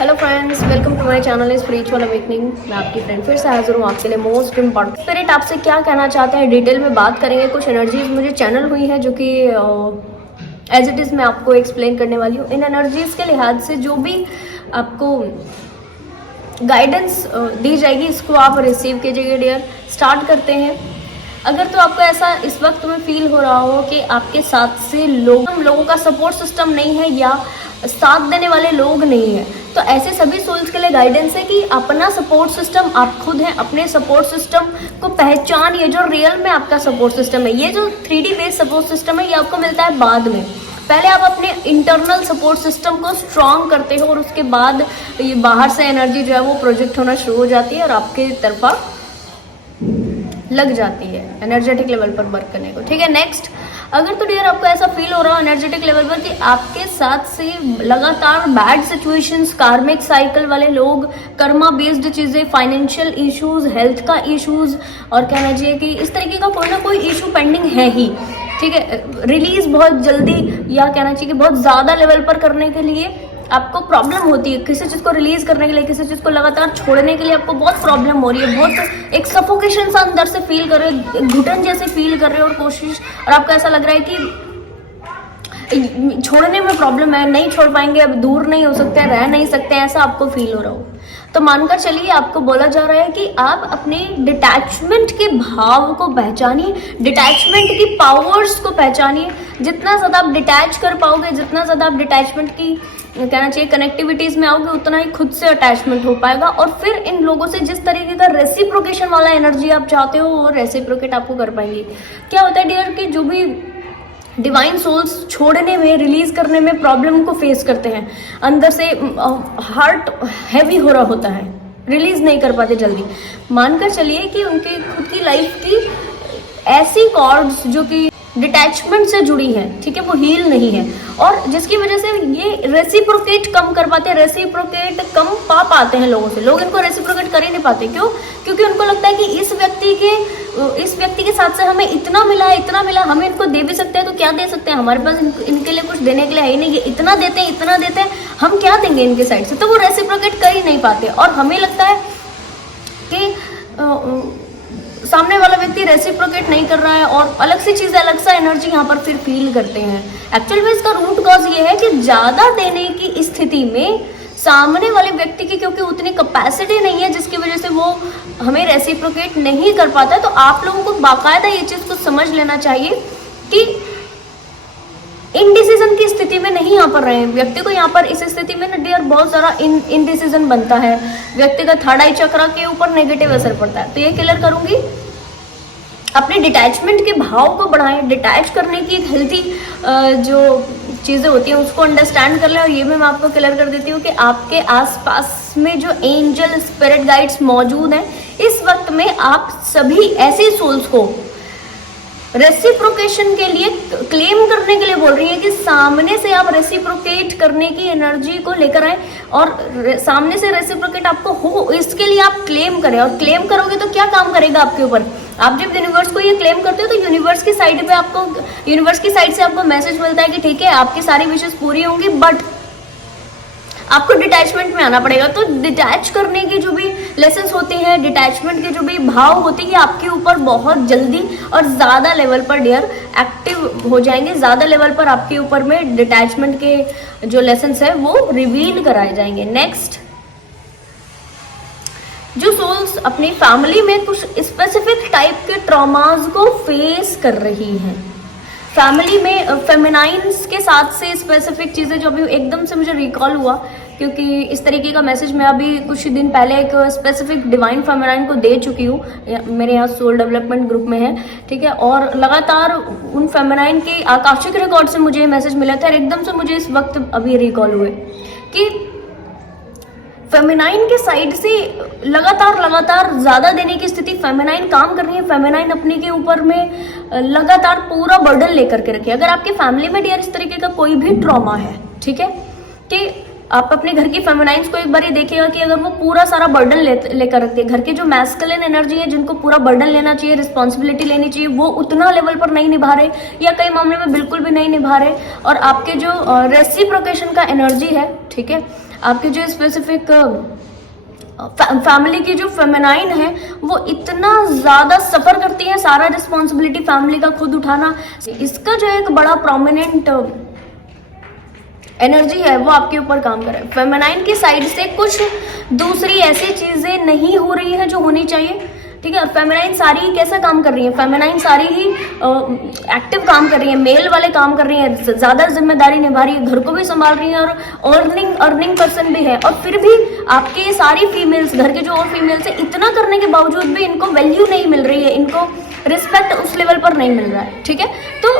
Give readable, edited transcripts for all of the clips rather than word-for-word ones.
Hello friends, welcome to my channel spiritual awakening. मैं आपकी friend फिर से हाजिर हूँ आपके लिए मोस्ट इम्पॉर्टेंट स्पिरिट आपसे क्या कहना चाहते हैं डिटेल में बात करेंगे। कुछ एनर्जीज मुझे चैनल हुई है जो कि एज इट इज़ मैं आपको एक्सप्लेन करने वाली हूँ। इन एनर्जीज के लिहाज से जो भी आपको गाइडेंस दी जाएगी इसको आप रिसीव कीजिएगा डियर। स्टार्ट करते हैं। अगर तो आपको ऐसा इस वक्त में फील हो रहा हो कि आपके साथ से लोगों का सपोर्ट सिस्टम नहीं है या साथ देने वाले लोग नहीं है, तो ऐसे सभी सोल्स के लिए गाइडेंस है कि अपना सपोर्ट सिस्टम आप खुद हैं। अपने सपोर्ट सिस्टम को पहचानिए जो रियल में आपका सपोर्ट सिस्टम है। ये जो 3D बेस्ड सपोर्ट सिस्टम है ये आपको मिलता है बाद में। पहले आप अपने इंटरनल सपोर्ट सिस्टम को स्ट्रॉन्ग करते हो और उसके बाद ये बाहर से एनर्जी जो है वो प्रोजेक्ट होना शुरू हो जाती है और आपके तरफा लग जाती है एनर्जेटिक लेवल पर वर्क करने को। ठीक है, नेक्स्ट, अगर तो डियर आपको ऐसा फील हो रहा हो एनर्जेटिक लेवल पर कि आपके साथ से लगातार बैड सिचुएशंस, कार्मिक साइकिल वाले लोग, कर्मा बेस्ड चीज़ें, फाइनेंशियल इश्यूज, हेल्थ का इश्यूज और कहना चाहिए कि इस तरीके का कोई ना कोई इशू पेंडिंग है ही। ठीक है, रिलीज बहुत जल्दी या कहना चाहिए कि बहुत ज़्यादा लेवल पर करने के लिए आपको प्रॉब्लम होती है। किसी चीज़ को रिलीज करने के लिए, किसी चीज़ को लगातार छोड़ने के लिए आपको बहुत प्रॉब्लम हो रही है। बहुत एक सफोकेशन सा अंदर से फील कर रहे हो, घुटन जैसे फील कर रहे हो और कोशिश, और आपको ऐसा लग रहा है कि छोड़ने में प्रॉब्लम है, नहीं छोड़ पाएंगे, अब दूर नहीं हो सकते, रह नहीं सकते, ऐसा आपको फील हो रहा हो। तो मानकर चलिए आपको बोला जा रहा है कि आप अपने डिटैचमेंट के भाव को पहचानिए, डिटैचमेंट की पावर्स को पहचानिए। जितना ज़्यादा आप डिटैच कर पाओगे, जितना ज़्यादा आप डिटैचमेंट की कहना चाहिए कनेक्टिविटीज में आओगे, उतना ही खुद से अटैचमेंट हो पाएगा और फिर इन लोगों से जिस तरीके का रेसिप्रोकेशन वाला एनर्जी आप चाहते हो वो रेसिप्रोकेट आपको कर पाएंगे। क्या होता है डियर कि जो भी डिवाइन सोल्स छोड़ने में, रिलीज करने में प्रॉब्लम को फेस करते हैं, अंदर से हार्ट हैवी हो रहा होता है, रिलीज नहीं कर पाते जल्दी। मानकर चलिए कि उनके खुद की लाइफ की ऐसी कॉर्ड्स जो कि डिटैचमेंट से जुड़ी है, ठीक है, वो हील नहीं है और जिसकी वजह से ये रेसिप्रोकेट कम कर पाते हैं, रेसिप्रोकेट कम पा पाते हैं लोगों से। लोग इनको रेसिप्रोकेट कर ही नहीं पाते। क्यों? क्योंकि उनको लगता है कि इस व्यक्ति के साथ से हमें इतना मिला है, इतना मिला, हम इनको दे भी सकते हैं तो क्या दे सकते हैं, हमारे पास इनके लिए कुछ देने के लिए है ही नहीं, ये इतना देते हैं, हम क्या देंगे इनके साइड से, तो वो रेसिप्रोकेट कर ही नहीं पाते। और हमें लगता है कि सामने वाला व्यक्ति रेसिप्रोकेट नहीं कर रहा है और अलग सी चीज़, अलग सा एनर्जी यहाँ पर फिर फील करते हैं। एक्चुअल में इसका रूट कॉज ये है कि ज़्यादा देने की स्थिति में सामने वाले व्यक्ति की क्योंकि उतनी कैपेसिटी नहीं है जिसकी वजह से वो हमें रेसिप्रोकेट नहीं कर पाता है। तो आप लोगों को बाकायदा ये चीज़ को समझ लेना चाहिए कि इनडिसीजन की स्थिति में नहीं यहाँ पर रहे। व्यक्ति को यहाँ पर इस स्थिति में ना डियर बहुत सारा इनडिसीजन बनता है, व्यक्ति का थर्ड आई चक्र के ऊपर नेगेटिव असर पड़ता है। तो ये क्लियर करूंगी, अपने डिटैचमेंट के भाव को बढ़ाएं। डिटैच करने की एक हेल्थी जो चीज़ें होती हैं उसको अंडरस्टैंड कर लें। और ये भी मैं आपको क्लियर कर देती हूँ कि आपके आसपास में जो एंजल स्पिरिट गाइड्स मौजूद हैं, इस वक्त में आप सभी ऐसे सोल्स को रेसिप्रोकेशन के लिए क्लेम करने के लिए बोल रही है कि सामने से आप रेसिप्रोकेट करने की एनर्जी को लेकर आए और सामने से रेसिप्रोकेट आपको हो, इसके लिए आप क्लेम करें। और क्लेम करोगे तो क्या काम करेगा आपके ऊपर? आप जब यूनिवर्स को ये क्लेम करते हो तो यूनिवर्स की साइड पे आपको, यूनिवर्स की साइड से आपको मैसेज मिलता है कि ठीक है आपकी सारी विशेष पूरी होंगी, बट आपको डिटैचमेंट में आना पड़ेगा। तो डिटैच करने की जो भी लेसन्स होती हैं, डिटैचमेंट के जो भी भाव होती है, आपके ऊपर बहुत jल्दी और ज़्यादा लेवल पर डियर एक्टिव हो जाएंगे। ज़्यादा लेवल पर आपके ऊपर में डिटैचमेंट के जो लेसन्स है वो रिवील कराए जाएंगे। नेक्स्ट, जो सोल्स अपनी फैमिली में कुछ स्पेसिफिक टाइप के ट्रॉमास को फेस कर रही हैं, फैमिली में फेमिनाइन्स के साथ से स्पेसिफिक चीज़ें जो अभी एकदम से मुझे रिकॉल हुआ, क्योंकि इस तरीके का मैसेज मैं अभी कुछ दिन पहले एक स्पेसिफिक डिवाइन फेमिनाइन को दे चुकी हूँ, मेरे यहाँ सोल डेवलपमेंट ग्रुप में है, ठीक है। और लगातार उन फेमिनाइन के आकाशिक रिकॉर्ड से मुझे मैसेज मिला था और एकदम से मुझे इस वक्त अभी रिकॉल हुए कि फेमिनाइन के साइड से लगातार ज़्यादा देने की स्थिति, फेमिनाइन काम कर रही है, फेमिनाइन अपने के ऊपर में लगातार पूरा बर्डन लेकर के रखिए। अगर आपके फैमिली में डियर इस तरीके का कोई भी ट्रॉमा है, ठीक है, कि आप अपने घर की फेमिनाइन्स को एक बार ही देखिएगा कि अगर वो पूरा सारा बर्डन लेकर रखती है, घर के जो मैस्कुलिन एनर्जी है जिनको पूरा बर्डन लेना चाहिए, रिस्पॉन्सिबिलिटी लेनी चाहिए, वो उतना लेवल पर नहीं निभा रहे या कई मामले में बिल्कुल भी नहीं निभा रहे, और आपके जो रेसिप्रोकेशन का एनर्जी है, ठीक है, आपके जो स्पेसिफिक फैमिली की जो फेमिनाइन है वो इतना ज्यादा सफर करती है, सारा रिस्पॉन्सिबिलिटी फैमिली का खुद उठाना, इसका जो एक बड़ा प्रोमिनेंट एनर्जी है वो आपके ऊपर काम करे। फेमिनाइन की साइड से कुछ दूसरी ऐसी चीजें नहीं हो रही है जो होनी चाहिए, ठीक है। फेमिनाइन सारी ही कैसा काम कर रही है, फेमिनाइन सारी ही एक्टिव काम कर रही है, मेल वाले काम कर रही है, ज्यादा जिम्मेदारी निभा रही है, घर को भी संभाल रही है और अर्निंग पर्सन भी है, और फिर भी आपके ये सारी फीमेल्स, घर के जो और फीमेल्स है, इतना करने के बावजूद भी इनको वैल्यू नहीं मिल रही है, इनको रिस्पेक्ट उस लेवल पर नहीं मिल रहा है, ठीक है। तो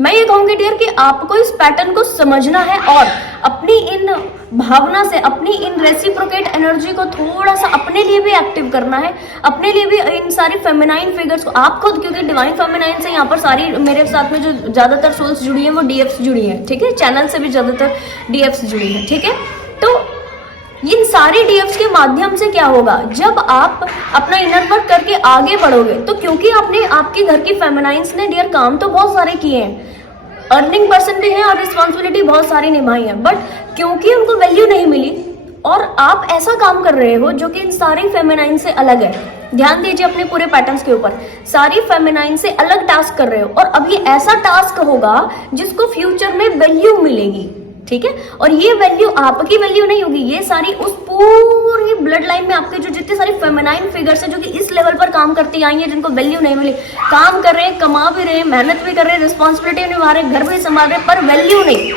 मैं ये कहूंगी डियर कि आपको इस पैटर्न को समझना है और अपनी इन भावना से, अपनी इन रेसिप्रोकेट एनर्जी को थोड़ा सा अपने लिए भी एक्टिव करना है, अपने लिए भी इन सारी फेमिनाइन फिगर्स को आप खुद, क्योंकि डिवाइन फेमिनाइन से यहाँ पर सारी मेरे साथ में जो ज्यादातर सोल्स जुड़ी हैं वो डीएफ्स जुड़ी हैं, ठीक है, चैनल से भी ज्यादातर डीएफ्स जुड़ी हैं, ठीक है। तो इन सारे डीएफ्स के माध्यम से क्या होगा, जब आप अपना इनर वर्क करके आगे बढ़ोगे, तो क्योंकि आपने आपके घर की फेमिनाइंस ने डियर काम तो बहुत सारे किए हैं, अर्निंग पर्सन भी है और रिस्पॉन्सिबिलिटी बहुत सारी निभाई है, बट क्योंकि उनको वैल्यू नहीं मिली और आप ऐसा काम कर रहे हो जो कि इन सारी फेमिनाइन से अलग है, ध्यान दीजिए अपने पूरे पैटर्न्स के ऊपर, सारी फेमिनाइन से अलग टास्क कर रहे हो, और अभी ऐसा टास्क होगा जिसको फ्यूचर में वैल्यू मिलेगी, ठीक है। और ये वैल्यू आपकी वैल्यू नहीं होगी, ये सारी उस पूरी ब्लड लाइन में आपके जो जितने सारी फेमिनाइन फिगर्स है जो कि इस लेवल पर काम करती आई है, जिनको वैल्यू नहीं मिली, काम कर रहे हैं, कमा भी रहे हैं, मेहनत भी कर रहे हैं, रिस्पॉन्सिबिलिटी निभा रहे हैं, घर भी संभाल रहे हैं, पर वैल्यू नहीं।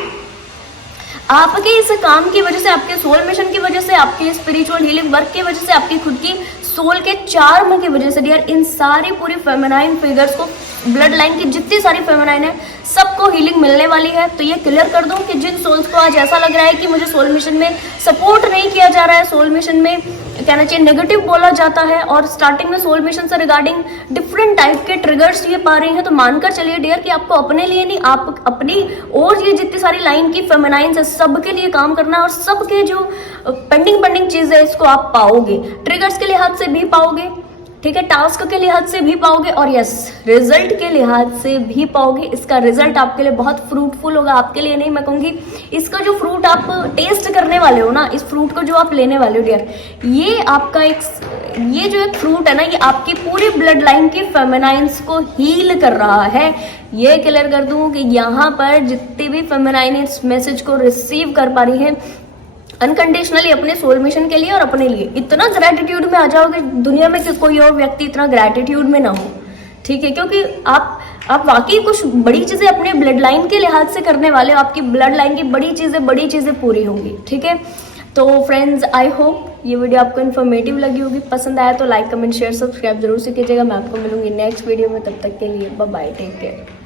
आपके इस काम की वजह से, आपके सोल मिशन की वजह से, आपके स्पिरिचुअल हीलिंग वर्क की वजह से, आपकी खुद की सोल के चार्म की वजह से डियर, इन सारी पूरी फेमिनाइन फिगर्स को, ब्लड लाइन की जितनी सारी फेमिनाइन है, सबको हीलिंग मिलने वाली है। तो ये क्लियर कर दूं कि जिन सोल्स को आज ऐसा लग रहा है कि मुझे सोल मिशन में सपोर्ट नहीं किया जा रहा है, सोल मिशन में कहना चाहिए नेगेटिव बोला जाता है, और स्टार्टिंग में सोल मिशन से रिगार्डिंग डिफरेंट टाइप के ट्रिगर्स ये पा रही हैं, तो मानकर चलिए डियर कि आपको अपने लिए नहीं, आप अपनी और ये जितनी सारी लाइन की फेमिनाइंस है सबके लिए काम करना है, और सबके जो पेंडिंग चीज है इसको आप पाओगे, ट्रिगर्स के लिहाज से भी पाओगे, ठीक है, टास्क के लिहाज से भी पाओगे, और यस रिजल्ट के लिहाज से भी पाओगे। इसका रिजल्ट आपके लिए बहुत फ्रूटफुल होगा, आपके लिए नहीं, मैं कहूँगी इसका जो फ्रूट आप टेस्ट करने वाले हो ना, इस फ्रूट को जो आप लेने वाले हो डियर, ये आपका ये जो एक फ्रूट है ना, ये आपकी पूरी ब्लड लाइन की फेमिनाइंस को हील कर रहा है। ये क्लियर कर दूं कि यहाँ पर जितनी भी फेमिनाइन इस मैसेज को रिसीव कर पा रही है अनकंडीशनली अपने सोल मिशन के लिए और अपने लिए, इतना ग्रैटिट्यूड में आ जाओगे दुनिया में कि कोई और व्यक्ति इतना ग्रैटिट्यूड में ना हो, ठीक है, क्योंकि आप वाकई कुछ बड़ी चीजें अपने ब्लड लाइन के लिहाज से करने वाले हो, आपकी ब्लड लाइन की बड़ी चीजें पूरी होंगी, ठीक है। तो फ्रेंड्स, आई होप ये वीडियो आपको इन्फॉर्मेटिव लगी होगी, पसंद आया तो लाइक कमेंट शेयर सब्सक्राइब जरूर से कीजिएगा। मैं आपको मिलूंगी नेक्स्ट वीडियो में, तब तक के लिए बाय बाय, टेक केयर।